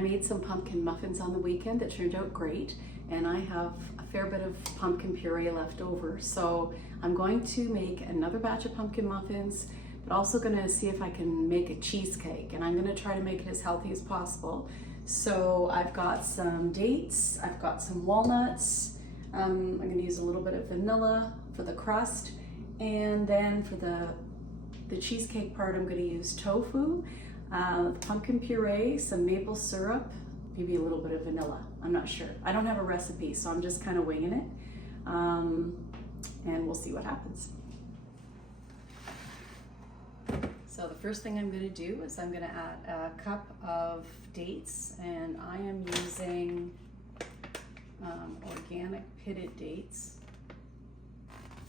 made some pumpkin muffins on the weekend that turned out great, and I have a fair bit of pumpkin puree left over. So I'm going to make another batch of pumpkin muffins, but also gonna see if I can make a cheesecake, and I'm gonna try to make it as healthy as possible. So I've got some dates, I've got some walnuts, I'm gonna use a little bit of vanilla for the crust, and then for the cheesecake part I'm gonna use tofu, pumpkin puree, some maple syrup, maybe a little bit of vanilla, I'm not sure. I don't have a recipe, so I'm just kind of winging it, and we'll see what happens. So the first thing I'm going to do is I'm going to add a cup of dates, and I am using organic pitted dates.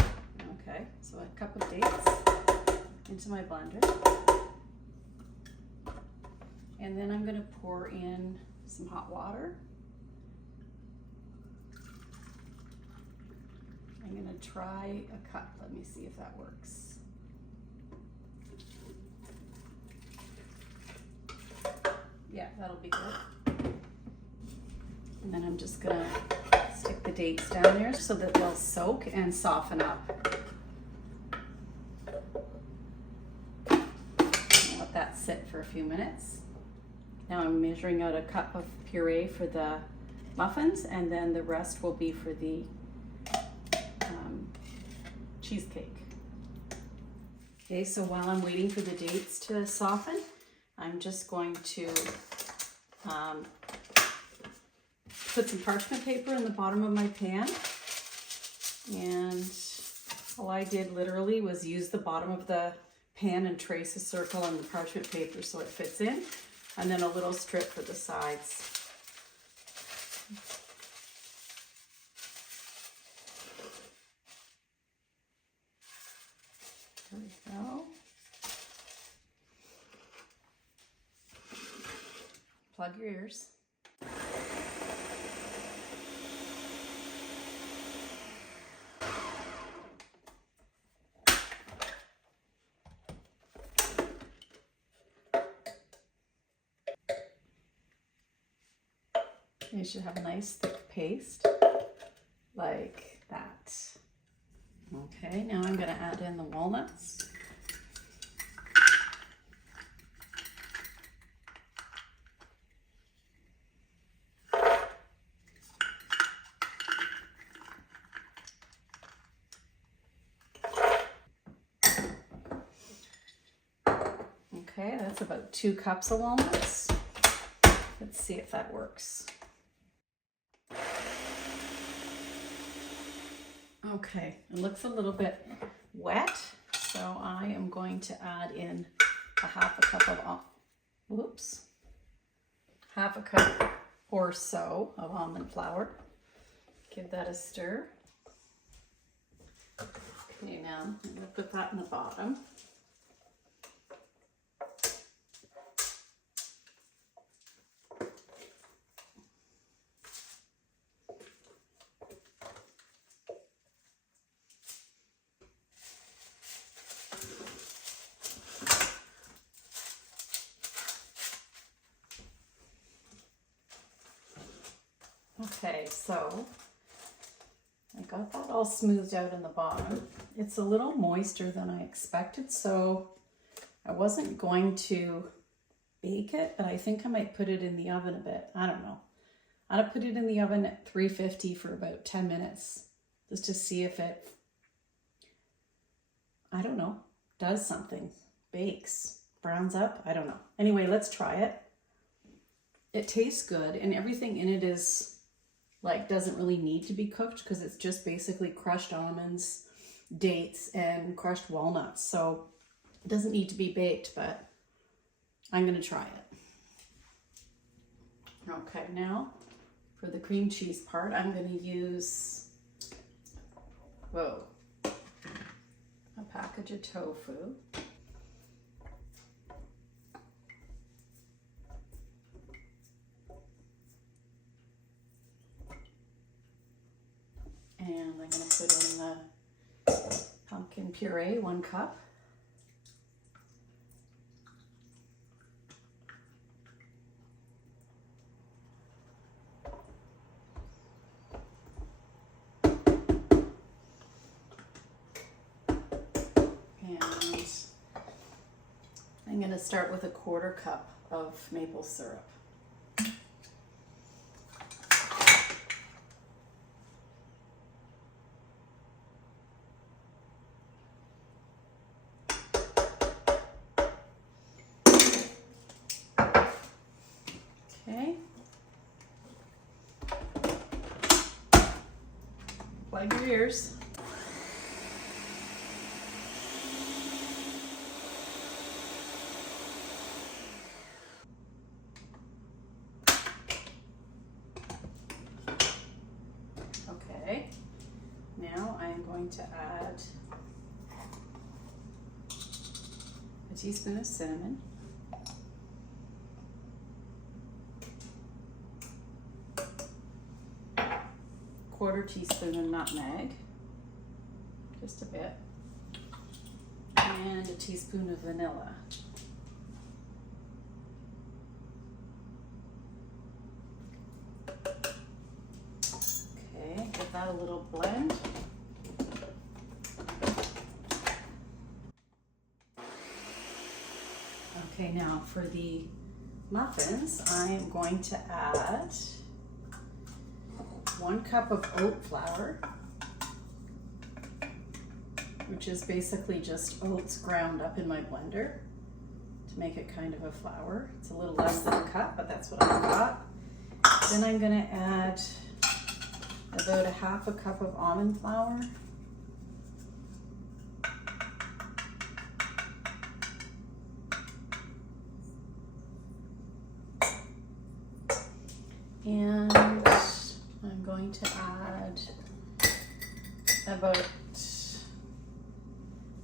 Okay, so a cup of dates into my blender, and then I'm going to pour in some hot water. I'm going to try a cup. Let me see if that works. Yeah, that'll be good. And then I'm just gonna stick the dates down there so that they'll soak and soften up. I'll let that sit for a few minutes. Now I'm measuring out a cup of puree for the muffins, and then the rest will be for the cheesecake. Okay, so while I'm waiting for the dates to soften, I'm just going to put some parchment paper in the bottom of my pan, and all I did literally was use the bottom of the pan and trace a circle on the parchment paper so it fits in, and then a little strip for the sides. There we go. Plug your ears. You should have a nice thick paste like that. Okay, now I'm going to add in the walnuts. Okay, that's about 2 cups of walnuts. Let's see if that works. Okay, it looks a little bit wet, so I am going to add in half a cup or so of almond flour. Give that a stir. Okay, now I'm going to put that in the bottom. Okay, so I got that all smoothed out in the bottom. It's a little moister than I expected, so I wasn't going to bake it, but I think I might put it in the oven a bit. I don't know. I'm gonna put it in the oven at 350 for about 10 minutes, just to see if it, I don't know, does something, bakes, browns up, I don't know. Anyway, let's try it. It tastes good, and everything in it is like doesn't really need to be cooked because it's just basically crushed almonds, dates, and crushed walnuts. So it doesn't need to be baked, but I'm gonna try it. Okay, now for the cream cheese part, I'm gonna use, a package of tofu. And I'm going to put in the pumpkin puree, 1 cup. I'm going to start with a 1/4 cup of maple syrup. Okay. Plug your ears. Okay, now I am going to add a teaspoon of cinnamon, ¼ teaspoon of nutmeg, just a bit, and a teaspoon of vanilla. Okay, give that a little blend. Okay, now for the muffins, I am going to add 1 cup of oat flour, which is basically just oats ground up in my blender to make it kind of a flour. It's a little less than a cup, but that's what I've got. Then I'm going to add about 1/2 cup of almond flour. And I'm going to add about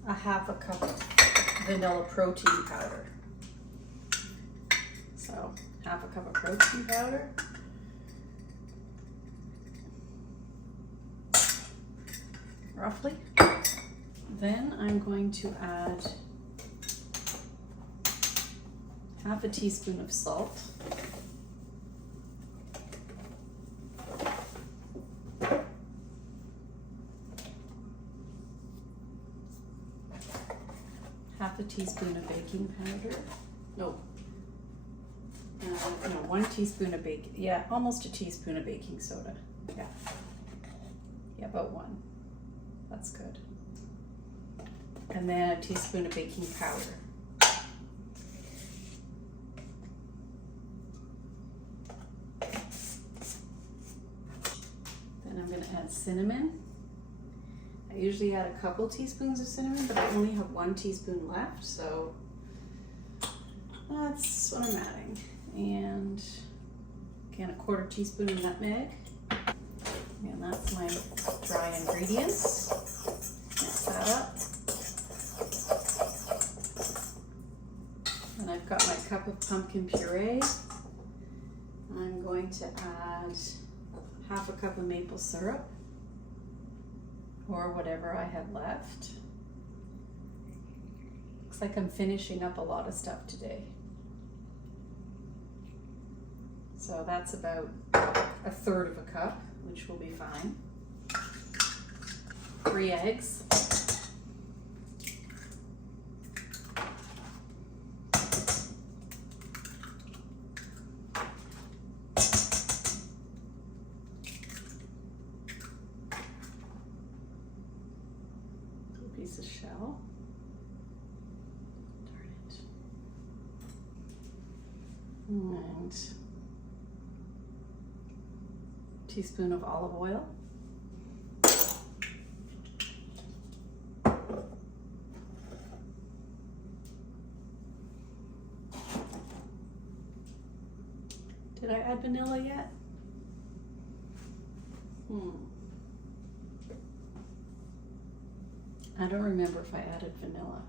1/2 cup of vanilla protein powder. So 1/2 cup of protein powder. Roughly. Then I'm going to add 1/2 teaspoon of salt. Half a teaspoon of baking powder. No, 1 teaspoon of baking. Yeah, almost a teaspoon of baking soda. Yeah, about 1. That's good. And then a teaspoon of baking powder. Then I'm going to add cinnamon. I usually add a couple teaspoons of cinnamon, but I only have 1 teaspoon left, so that's what I'm adding. And again, a 1/4 teaspoon of nutmeg. And that's my dry ingredients. Mix that up. And I've got my cup of pumpkin puree. I'm going to add 1/2 cup of maple syrup, or whatever I have left. Looks like I'm finishing up a lot of stuff today. So that's about 1/3 cup, which will be fine. 3 eggs. Piece of shell. Darn it. And a teaspoon of olive oil. Did I add vanilla yet? I don't remember if I added vanilla.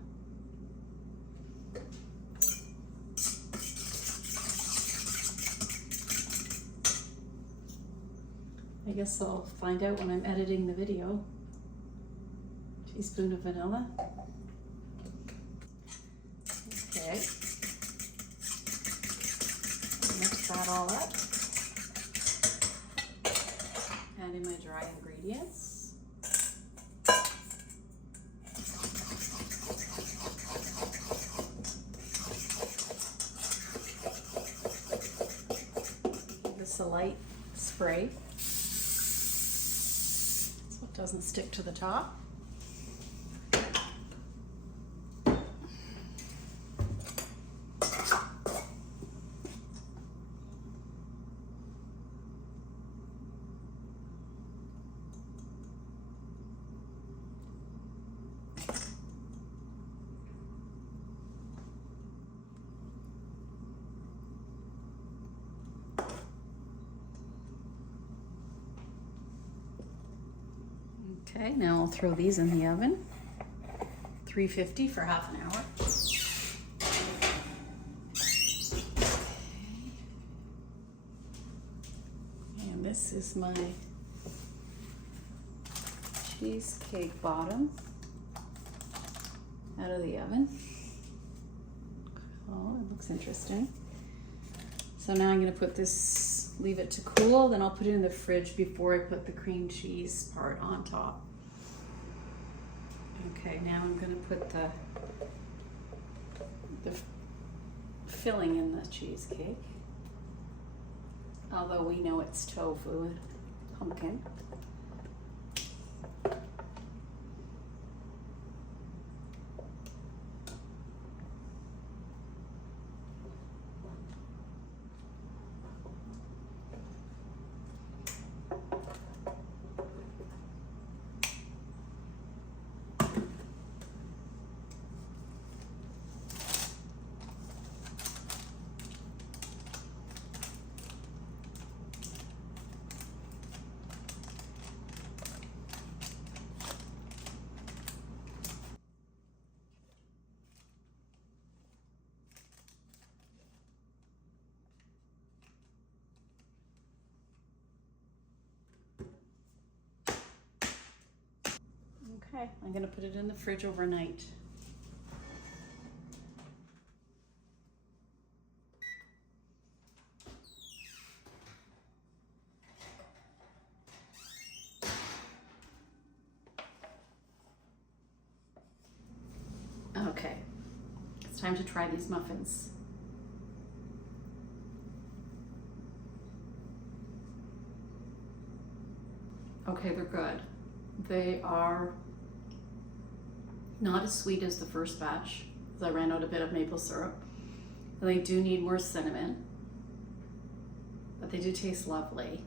I guess I'll find out when I'm editing the video. Teaspoon of vanilla. Okay. Mix that all up. Add in my dry ingredients. spray so it doesn't stick to the top. Okay, now I'll throw these in the oven, 350 for half an hour. And this is my cheesecake bottom out of the oven. Oh, it looks interesting. So now I'm going to put this, leave it to cool, then I'll put it in the fridge before I put the cream cheese part on top. Okay, now I'm going to put the filling in the cheesecake. Although we know it's tofu and pumpkin. Okay, I'm going to put it in the fridge overnight. Okay, it's time to try these muffins. Okay, they're good. They are not as sweet as the first batch, because I ran out a bit of maple syrup. And they do need more cinnamon, but they do taste lovely.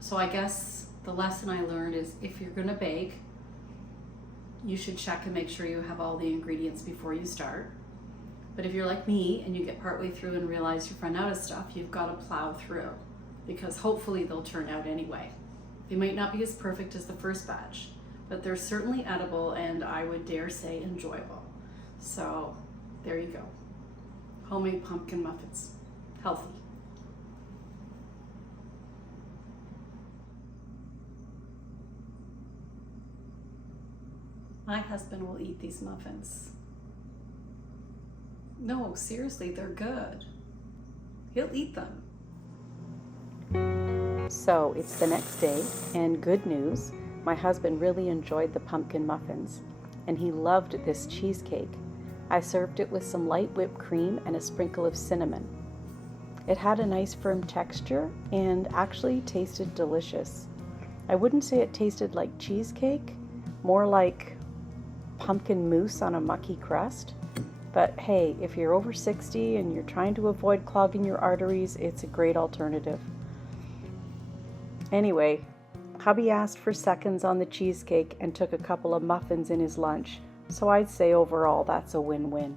So I guess the lesson I learned is if you're gonna bake, you should check and make sure you have all the ingredients before you start. But if you're like me and you get partway through and realize you've run out of stuff, you've got to plow through, because hopefully they'll turn out anyway. They might not be as perfect as the first batch, but they're certainly edible and I would dare say enjoyable. So there you go. Homemade pumpkin muffins. Healthy. My husband will eat these muffins. No, seriously, they're good. He'll eat them. So it's the next day, and good news, my husband really enjoyed the pumpkin muffins, and he loved this cheesecake. I served it with some light whipped cream and a sprinkle of cinnamon. It had a nice firm texture and actually tasted delicious. I wouldn't say it tasted like cheesecake, more like pumpkin mousse on a mucky crust. But hey, if you're over 60 and you're trying to avoid clogging your arteries, it's a great alternative. Anyway, hubby asked for seconds on the cheesecake and took a couple of muffins in his lunch, so I'd say overall that's a win-win.